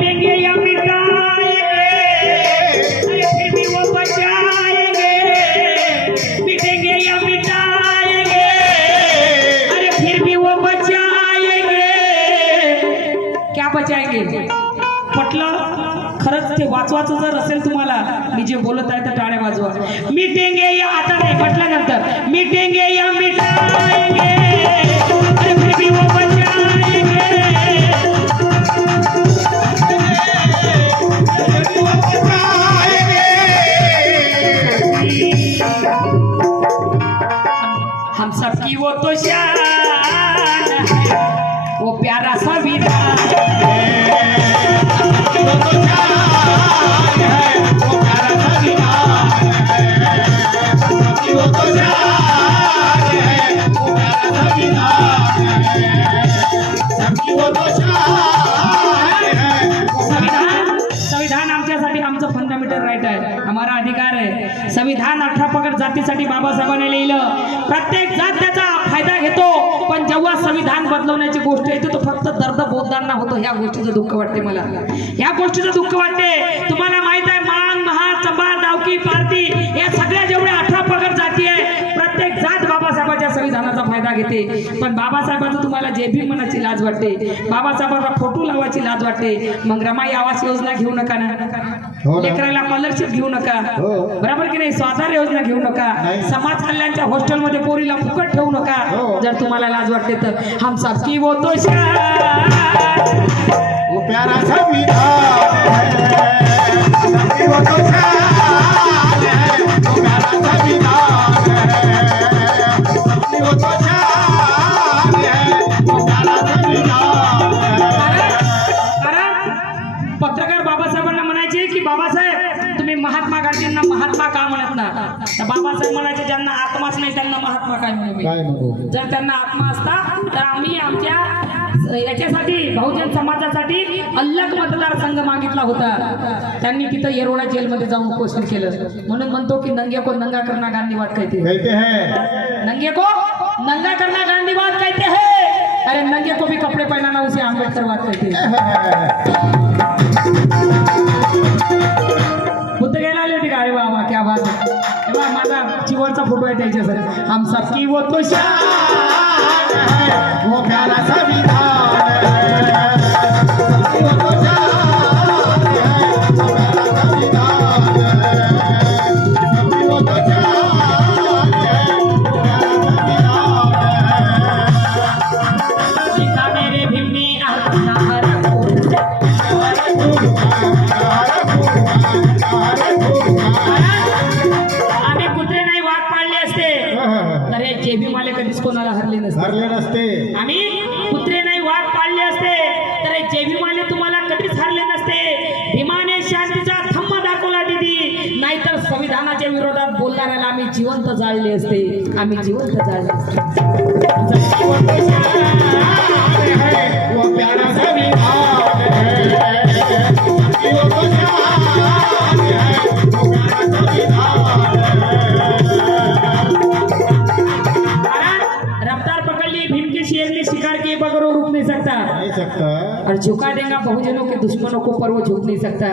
मिटेंगे या मिटाएंगे, अरे फिर भी वो बचाएंगे। मिटेंगे या मिटाएंगे, अरे फिर भी वो बचाएंगे। क्या बचाएंगे? पटलं खरंच ते वाचवाचं जर असेल तुम्हाला, मी जे बोलत आहे तर टाळ्या वाजवा. मिटेंगे या, आता नाही म्हटल्यानंतर, मिटेंगे या मिटाएंगे, अरे फिर भी वो बचाएंगे. हम सबकी वो तो शान है, वो प्यारा संविधान है. वो तो शान है, वो प्यारा संविधान है. वो तो शान है, वो प्यारा संविधान है. सबकी वो तो शान है. संविधान आमच्यासाठी आमचं फंडामेंटल राईट आहे, हमारा अधिकार आहे. संविधान 18 पगड जातीसाठी बाबासाहेबांनी लिहिलं. प्रत्येक जात त्याचा फायदा घेतो, पण जेव्हा संविधान बदलवण्याची गोष्ट येते तो फक्त दर्द बोधदारांना होतो. ह्या गोष्टीचं दुःख वाटते मला, ह्या गोष्टीचं दुःख वाटते. तुम्हाला माहित आहे, मांग, महार, चंबा, डावकी, पारधी या सगळ्या जेवढ्या 18 पगड जाती आहे, प्रत्येक जात बाबासाहेबांच्या संविधानाचा फायदा घेते. पण बाबासाहेबांचं तुम्हाला जे भी मनाची लाज वाटते, बाबासाहेबांचा फोटो लावायची लाज वाटते, मग रमाई आवास योजना घेऊ नका ना, लेकराला स्कॉलरशिप घेऊ नका, बरोबर की नाही, स्वाधार योजना घेऊ नका, समाज कल्याणच्या हॉस्टेलमध्ये पोरीला फुकट ठेवू नका. जर तुम्हाला लाज वाटते तर हम सबकी वो तो शान, वो प्यारा संविधान है. सबकी वो तो शान है, वो प्यारा संविधान है. सबकी वो तो शान है, वो प्यारा संविधान है. पत्रकार बाबासाहेबांना म्हणायचे की बाबासाहेब तुम्ही महात्मा गांधींना महात्मा का म्हणत ना? तर बाबासाहेब म्हणायचे ज्यांना आत्माच नाही त्यांना महात्मा काय म्हणू? जर त्यांना आत्मा असता तर आम्ही आमच्या याच्यासाठी बहुजन समाजासाठी अल्लग मतदारसंघ मागितला होता. त्यांनी तिथं येरोडा जेलमध्ये जाऊन उपोषण केलं. म्हणून म्हणतो की नंगे को नंगा करना गांधीवाद कहते हैं. नंगे को नंगा करना गांधीवाद कहते हैं. अरे नंगे को भी कपड़े पहनाना उसे आंबेडकरवाद कहते हैं. बुद्ध घ्यायला आले होते का? अरे वा क्या बात है. तेव्हा माझा चिवरचा फोटो आहे त्याच्यासाठी. हम सबकी वो तो शान है, वो प्यारा संविधान है. सबकी वो तो शान है, वो प्यारा संविधान है. सबकी वो तो शान है, वो प्यारा संविधान है. सीता मेरे भिमनी आम्ही कुत्रे नाही वाघ पाळले असते तर हे जेबी माले कधीच कोणाला हरले नसते. आम्ही कुत्रे नाही वाघ पाळले असते तर हे जेबी माले तुम्हाला कधीच हरले नसते. भीमाने शांतीचा थंब दाखवला दिदी, नाहीतर संविधानाच्या विरोधात बोलणाऱ्याला आम्ही जिवंत जाळले असते. आम्ही जिवंत जाळले असते. वो प्यारा संविधान है. रफ्तार पकड़ ली, भीम के शेर ने शिकार किए बगैर वो रुक नहीं सकता. और झुका देगा बहुजनों के दुश्मनों को पर वो झुक नहीं सकता.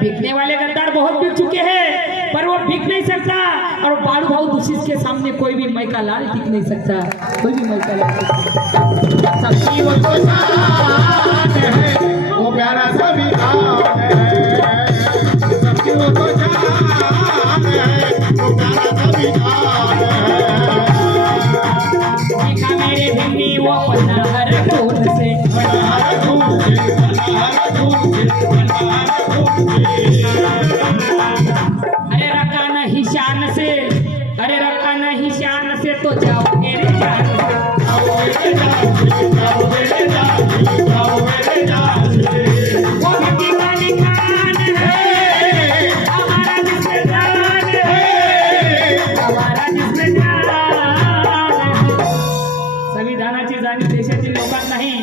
बिकने वाले गद्दार बहुत बिक चुके हैं पर वो बिक नहीं सकता. और बालू भाऊ दुष्यंत के सामने कोई भी मैका लाल टिक नहीं सकता. कोई भी मैका लाल सबकी वो तो शान है, वो प्यारा संविधान है. सबकी वो तो शान है, वो प्यारा संविधान है. देखा मेरे भिंडी वो पन्नाहर खून से, पन्नाहर खून से, पन्नाहर खून से, पन्नाहर खून से. अरे रखा नहीं शान से, अरे रखा नहीं शान से तो जाओ मेरे जान से, जाओ मेरे जान से, जाओ मेरे जान से, जाओ मेरे जान से. वो भिंडी का निशान है, हमारा जिसमें जान है, हमारा जिसमें जान है. संविधानाची जाणीव देशातील लोकांना नाही.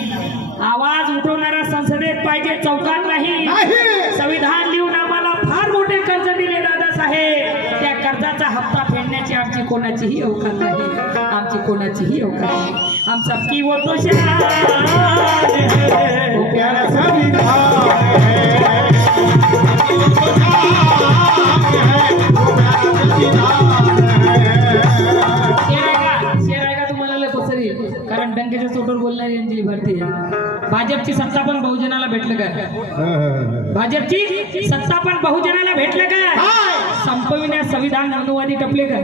आवाज उठवणारा संसदेत पाहिजे, चौकात नाही. संविधान लिहून आम्हाला फार मोठे कर्ज दिले दादासाहेब. त्या कर्जाचा हप्ता फेडण्याची आमची कोणाचीही अवकाश नाही. आमची कोणाचीही अवकाश नाही. हम सबकी वो तो शान है, वो प्यारा संविधान. भाजपची सत्ता पण बहुजनाला भेटलं काय? भाजपची सत्ता पण बहुजनाला भेटलं काय? संपविण्यात संविधान मनुवादी टपले काय?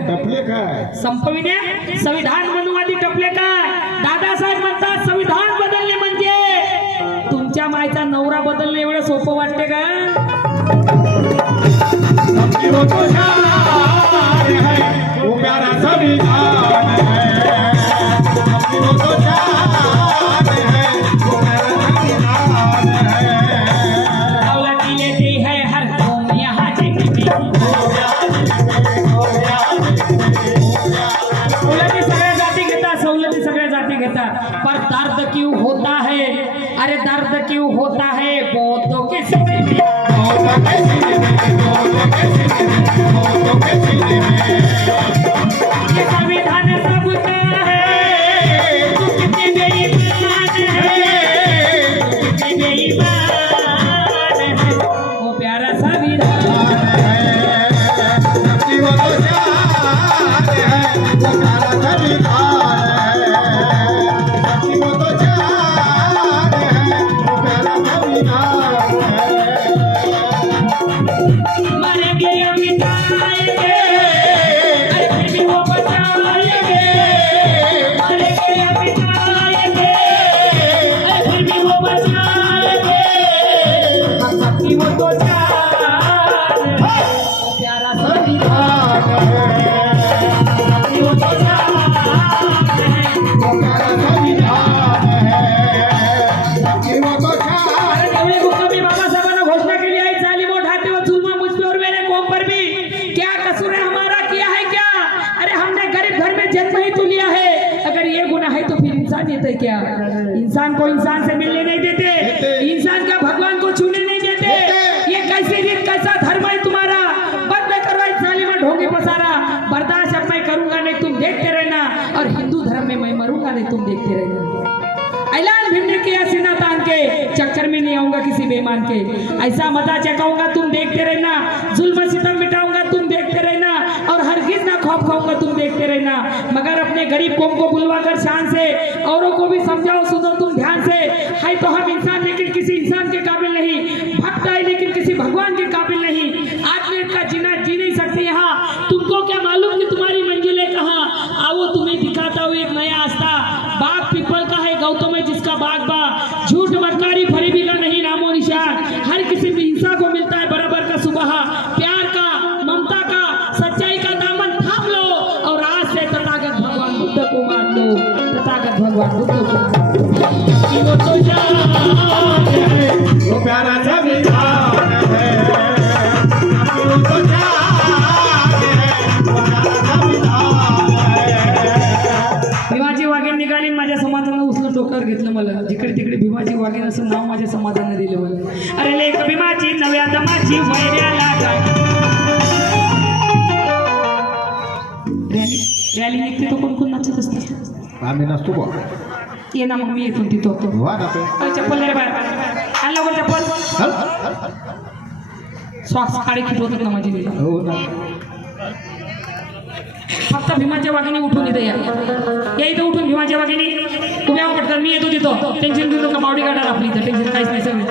संपविण्यात संविधान मनुवादी टपले काय? दादासाहेब म्हणतात संविधान बदलणे म्हणजे तुमच्या मायचा नवरा बदलणे एवढं सोपं वाटते का? वो प्यारा संविधान है, वो तो जान है, वो प्यारा संविधान है। दौलत लेती है हर कौम यहाँ जिंदगी, सवलती सगळ्या जाती घेतात, सवलती सगळ्या जाती घेतात, पर दर्द क्यों होता है? अरे दर्द क्यों होता है बहुतों के सीने में? ये संविधान सबका है, तू कितने बेईमान है, तू कितने बेईमान है, वो प्यारा संविधान है। वो तो जान है, वो प्यारा संविधान है, वो तो जान है, वो प्यारा संविधान है। मरेंगे या मिटाएंगे, अरे फिर भी वो बचाएंगे, मरेंगे या मिटाएंगे, अरे फिर भी वो बचाएंगे, हम सबकी वो तो जान है, वो प्यारा संविधान है, सबकी वो तो जान है, वो प्यारा संविधान है, वो तो जान। अरे नवले मुक्कामी बाबासाहेबांना घोषणा केली आहे, जालिम और ढाटे व जुल्म मुझ पे और मेरे कौम पर भी, क्या कसूर है हमारा, किया है क्या? अरे हमने गरीब घर में जन्म ही तो लिया है, अगर ये गुनाह है तो फिर इंसानियत है क्या? इंसान को इंसान से मिलने नहीं देते, इंसान का भगवान को छूने नहीं देते, ये कैसी रीत, कैसा धर्म है तुम्हारा? बंद करो इस जालिम और ढोंगे पसारा, बर्दाश्त अब मैं करूंगा नहीं, तुम देखते रहना, और हिंदू धर्म में मैं मरूंगा नहीं, तुम देखते रहना। ऐलान भीम ने किया सीना तान के, चक्कर में नहीं आऊंगा किसी बेईमान के, ऐसा मता चकाऊंगा तुम देखते रहना, जुल्म सितम मिटाऊंगा तुम देखते रहना, और हरगिज ना खौफ खाऊंगा तुम देखते रहना, मगर अपने गरीब कौम को बुलवाकर शान से औरों को भी समझाओ, सुनो तुम ध्यान से, है तो हम इंसान लेकिन किसी इंसान के काबिल नहीं, भक्त है लेकिन किसी भगवान के काबिल नहीं, आदमी का जीना जी नहीं सकते यहाँ, तुमको क्या मालूम कि तुम्हारी मंजिलें कहाँ? आओ तुम्हें दिखाता हूँ एक नया आस्था, बाग पीपल का है गौतम है जिसका बाग बा, झूठ मक्कारी फरेबी का नहीं नामो निशान, हर किसी में इंसान को मिलता है बराबर का सुबह, प्यार का, ममता का, सच्चाई का दामन थाम लो, और आज से तथागत भगवान बुद्ध को मान लो, तथागत भगवान बुद्ध को वो तो जान है, वो प्यारा संविधान है, वो तो जान है, वो प्यारा संविधान है। भीमाजी वाघेन निघाली, माझ्या समाजानं उचलून डोक्यावर घेतलं मला, जिकडे तिकडे भीमाजी वाघेन असं नाव माझ्या समाजानं दिलं मला। अरे लेक भीमाची नव्या दमाची वैऱ्याला रॅली निघते तो कोण कोण नाचत असते? आम्ही नसतो बा, ये ना मग मी येतो तिथं, वा ना ते। चप्पल दे रे बाहेर, आण लवकर चप्पल, चल। श्वास काळे खिट होतात ना माझी, हो ना। फक्त भीमाच्या वाघिणी उठून येते, या इथं उठून भीमाच्या वाघिणी तुम्ही आहो पटकन, मी येतो तिथं, टेन्शन घेऊ नका, बावडी काढा आपली इथं, टेन्शन काहीच नाही, सगळे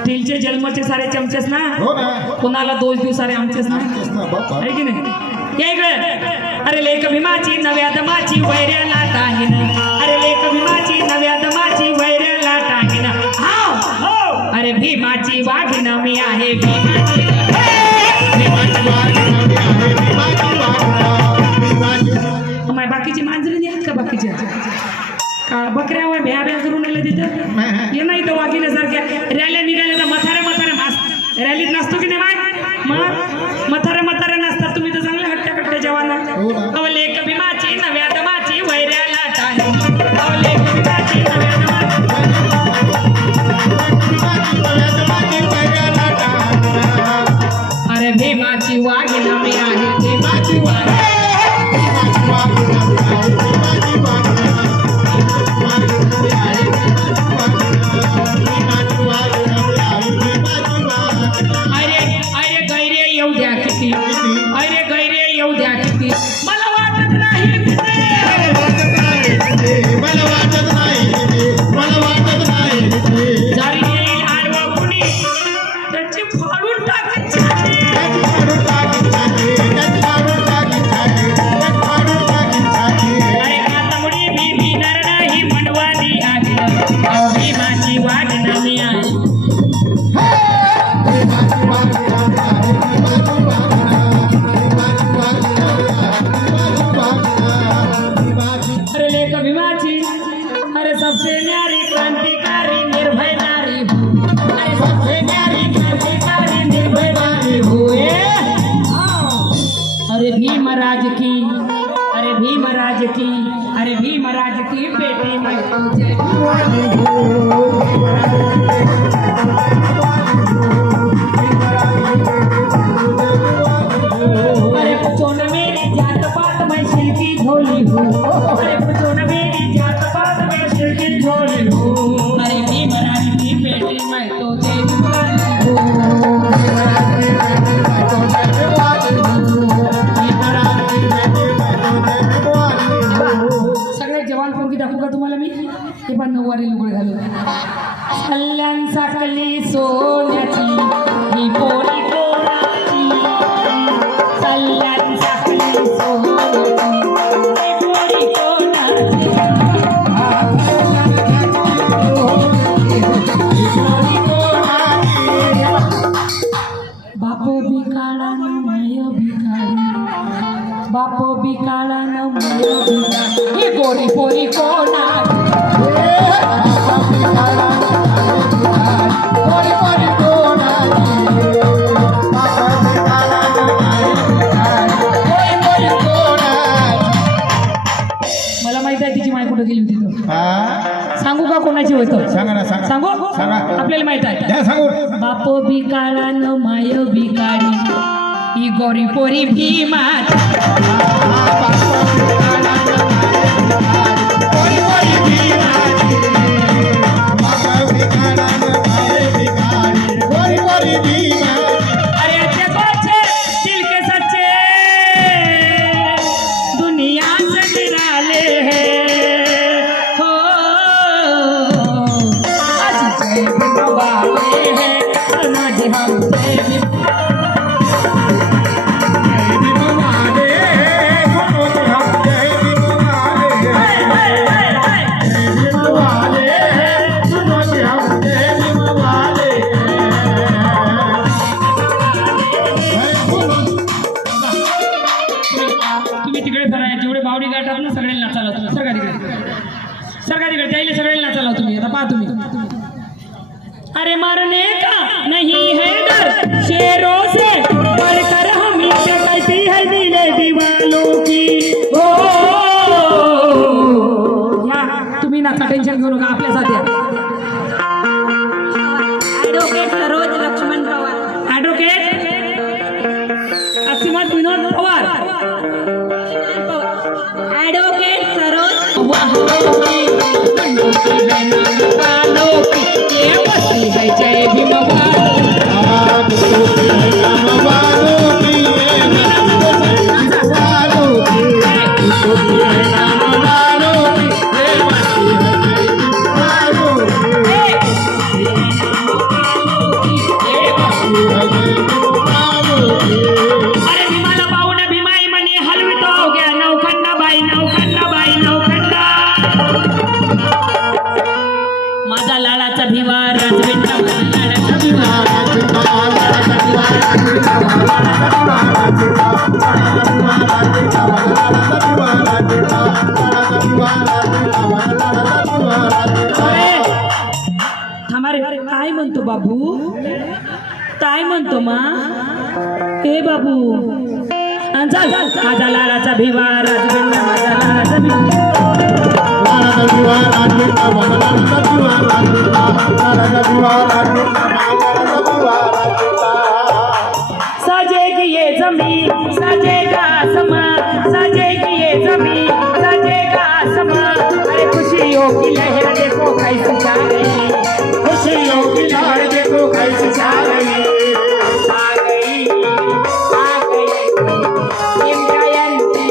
स्टीलचे जन्मचे सारे चमचेच ना, हो ना। कोणाला दोष देऊ सारे आमचेच ना, तेच ना बाबा। आहे की नाही? या इकडे, अरे लेक भीमाची नव्या दमाची वैऱ्याला टांगीन, अरे लेक भीमाची नव्या दमाची वैऱ्याला टांगीन, हाव अरे भीमाची वाघिण मी आहे, भीमाची माय बाकीची मांजरी नाही आहेत का? बाकीच्या का बकऱ्या वय भ्या भ्या करून आल्या तिथं, ये नाही तर वाघिण्यासारख्या रॅल्या निघाल्या तर म्हातारे रॅलीत नसतो की नाही माय, मग म्हातारे नसतात, तुम्ही तर चांगले हट्ट्या कट्ट्या जवाना, अवले भीमाची नव्या दमाची वैऱ्याला टांगीन, अवले भीमाची नव्या अरे भीमाची वाघिण मी आहे, भीमाची वाघिण, अरे गैरे येऊ द्या किती, अरे गैरे येऊ द्या किती, मला वाटत नाही मला वाटत नाही, मला वाटत साकली सोन्याची ही पोरी कोणाची सल्ल्यान साकली सोन्याची ही पोरी कोणाची बापो बिकाळा न माय भिकारी बापो बिकाळा न माय भिकारी ही गोरी पोरी कोणाची मला माहित आहे तिची माय कुठं गेली होती तर. सांगू का कोणाची होतं सांगा ना सांगा सांगू सांगा. आपल्याला माहित आहे द्या सांगू बापो बिकाळा न माय भिकारी ही गोरी पोरी भीमाची अरे अच्छे को अच्छे दिल के सच्चे दुनिया से निराले हैं हो आज जय भगवाने हैं आज हम जय तुम्ही तिकडे फिरा जेवढे बावडी गाठात ना सगळ्यांना नाचाला तुम्ही सरकारी त्याला सगळ्यांना नाचाला तुम्ही आता पहा तुम्ही अरे मरने का नहीं है डर शेरों से बढ़कर हमी से कहती है दिले दीवालों की हो या तुम्ही नाचा टेन्शन घेऊ नका आपल्या साथी ॲडव्होकेट सरोज लक्ष्मण पवार ॲडव्होकेट असीमत विनोद पवार ॲडव्होकेट सरोज जय भीम अरे भीमाला पाहून भीमाई म्हणे हलवितो घ्या नौखंडा बाई माझा लाडाचा भिवा राजवेंद्र माझा लाडाचा भिवा हमारे काय म्हणतो बाबू काय म्हणतो मा हे बाबू चल माझा लाडाचा भिवा राजवेंद्र माझा लाडाचा सजेगी ये जमीन सजेगा आसमान सजेगी ये जमीन सजेगा आसमान अरे खुशियों की लहर देखो कैसी छा गई खुशियों की लहर देखो कैसी छा गई आ गई हिम जयंती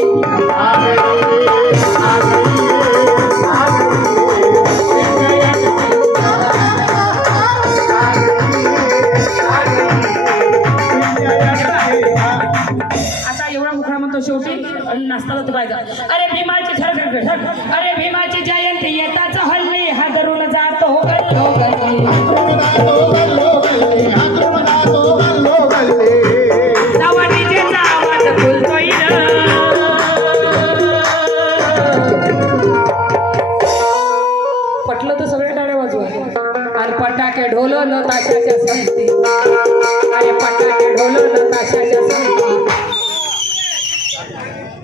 आ गई आता एवढा मुखडा म्हणतो शेवटी नाचताना तो पाहिजे अरे भीमाची ठरक अरे भीमाची जयंती येताच हल्ली हा धरून जातो गल्लो नवनीचे आवाज फुलतोय पटलं तर सगळे टाळे वाजवा आणि पटाके ढोल न ताशाच्या संगती अरे पटाके ढोल न ताशाच्या संगती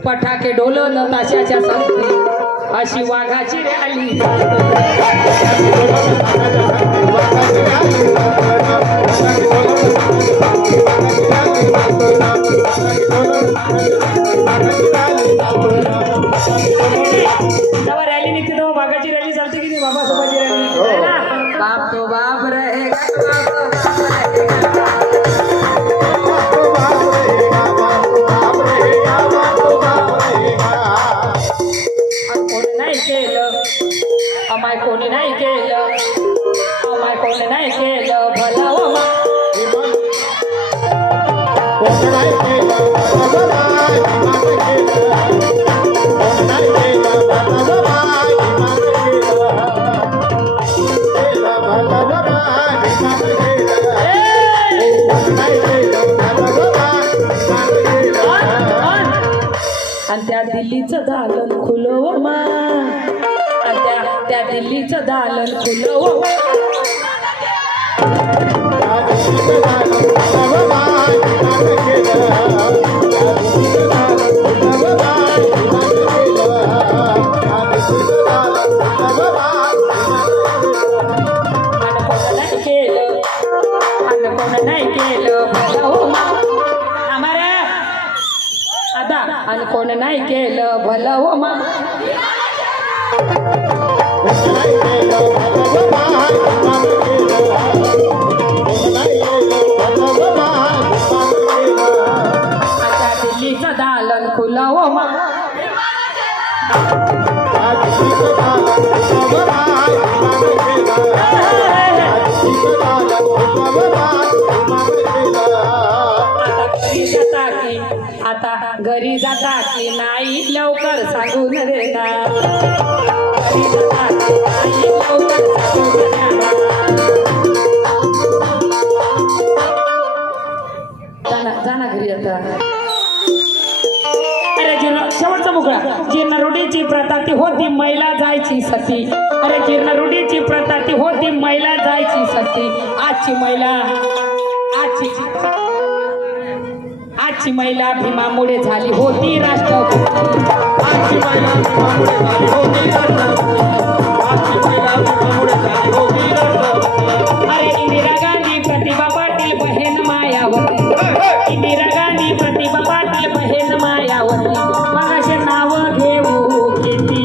पटाके ढोल न ताशाच्या संगती अशी वाघाची रॅली जेव्हा रॅली निघते तेव्हा वाघाची रॅली चालते की नाही बाबासाहेबांची रॅली निघते ना बाप तो बाप रे कोणी नाही केलं अमाय कोणी नाही केलं अमाय कोणी नाही केलं केलं भलं व मा कोण नाही केलं भलं बाई मान केलं कोण नाही केलं भलं बाई मान केलं भलं बाई मान केलं कोण नाही केलं भलं बाई मान केलं आणि त्या दिल्लीचं दालन खुलं मा त्या दिल्लीचं दालन खुलं नाही केलं भलं हो मा आम्हाला आता आणि कोण नाही केलं भलं हो मा आता दिल्लीचं दालन खुलं हो मा आता घरी जाता की नाही लवकर सांगून देणार घरी जाता की नाही लवकर सांगून देणार जाना घरी आता अरे शेवटचा मुकळा जीर्णरूढीची प्रथा ती होती महिला जायची सती अरे जीर्णरूढीची प्रथा ती होती महिला जायची सती आजची महिला भीमामुळे झाली होती राष्ट्रपती आजची महिला भीमामुळे झाली होती राष्ट्रपती आजची महिला भीमामुळे झाली होती राष्ट्रपती अरे इंदिरा गांधी प्रतिभा पाटील बहीण मायावती इंदिरा गांधी प्रतिभा पाटील बहीण मायावती मगाशी नाव घेऊ किती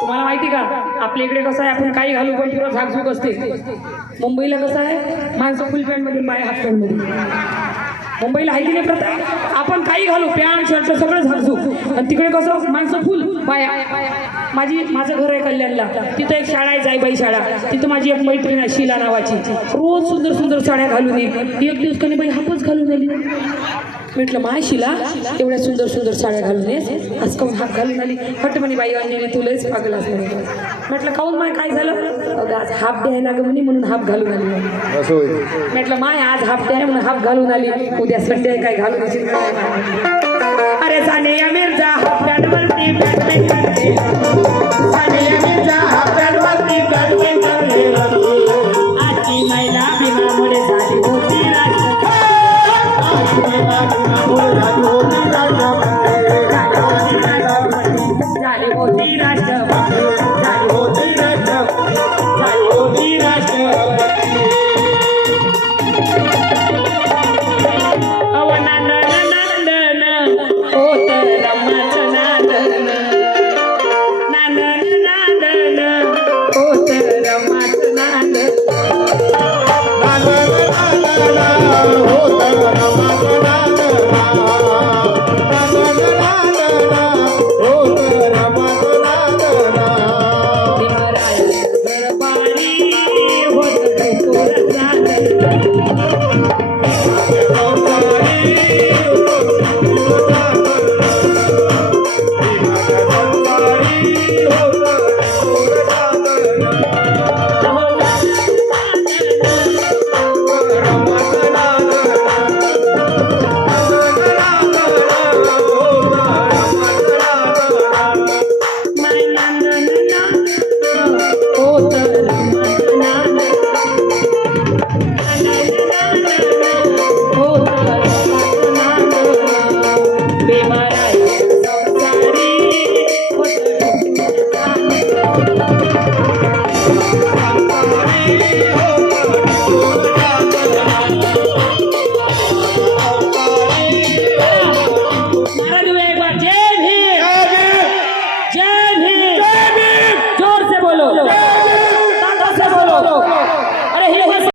तुम्हाला माहिती का आपल्या इकडे कसं आहे आपण काही घालू पण पुरा झाकझूक असते मुंबईला कसं आहे माणसं फुल पॅन्ट मध्ये बाय हाफ पॅन्ट मध्ये मुंबईला आहे की नाही प्रथा आपण काही घालू पॅन्ट शर्ट सगळं झाकझूक आणि तिकडे कसं माणसं फुल बाया माझं घर आहे कल्याणला तिथं एक शाळा आहे जाईबाई शाळा तिथं माझी एक मैत्रीण आहे शीला नावाची रोज सुंदर सुंदर साड्या घालून एक दिवस कधी बाई हापच घालून आली म्हटलं माय शिला एवढ्या सुंदर सुंदर साड्या घालून येस आज काऊन हात घालून आली हट म्हणे बाई अंजली तुलाच पागल असं म्हटलं काऊन माय काय झालं अगं आज हाफ डे आहे ना गं म्हणे म्हणून हाफ घालून आली म्हटलं माय आज हाफ डे आहे म्हणून हाफ घालून आली उद्या संडे आहे काय घालून असेल अरे सानिया मिर्झा हाफ पॅन्ट वरती सानिया मिर्झा हाफ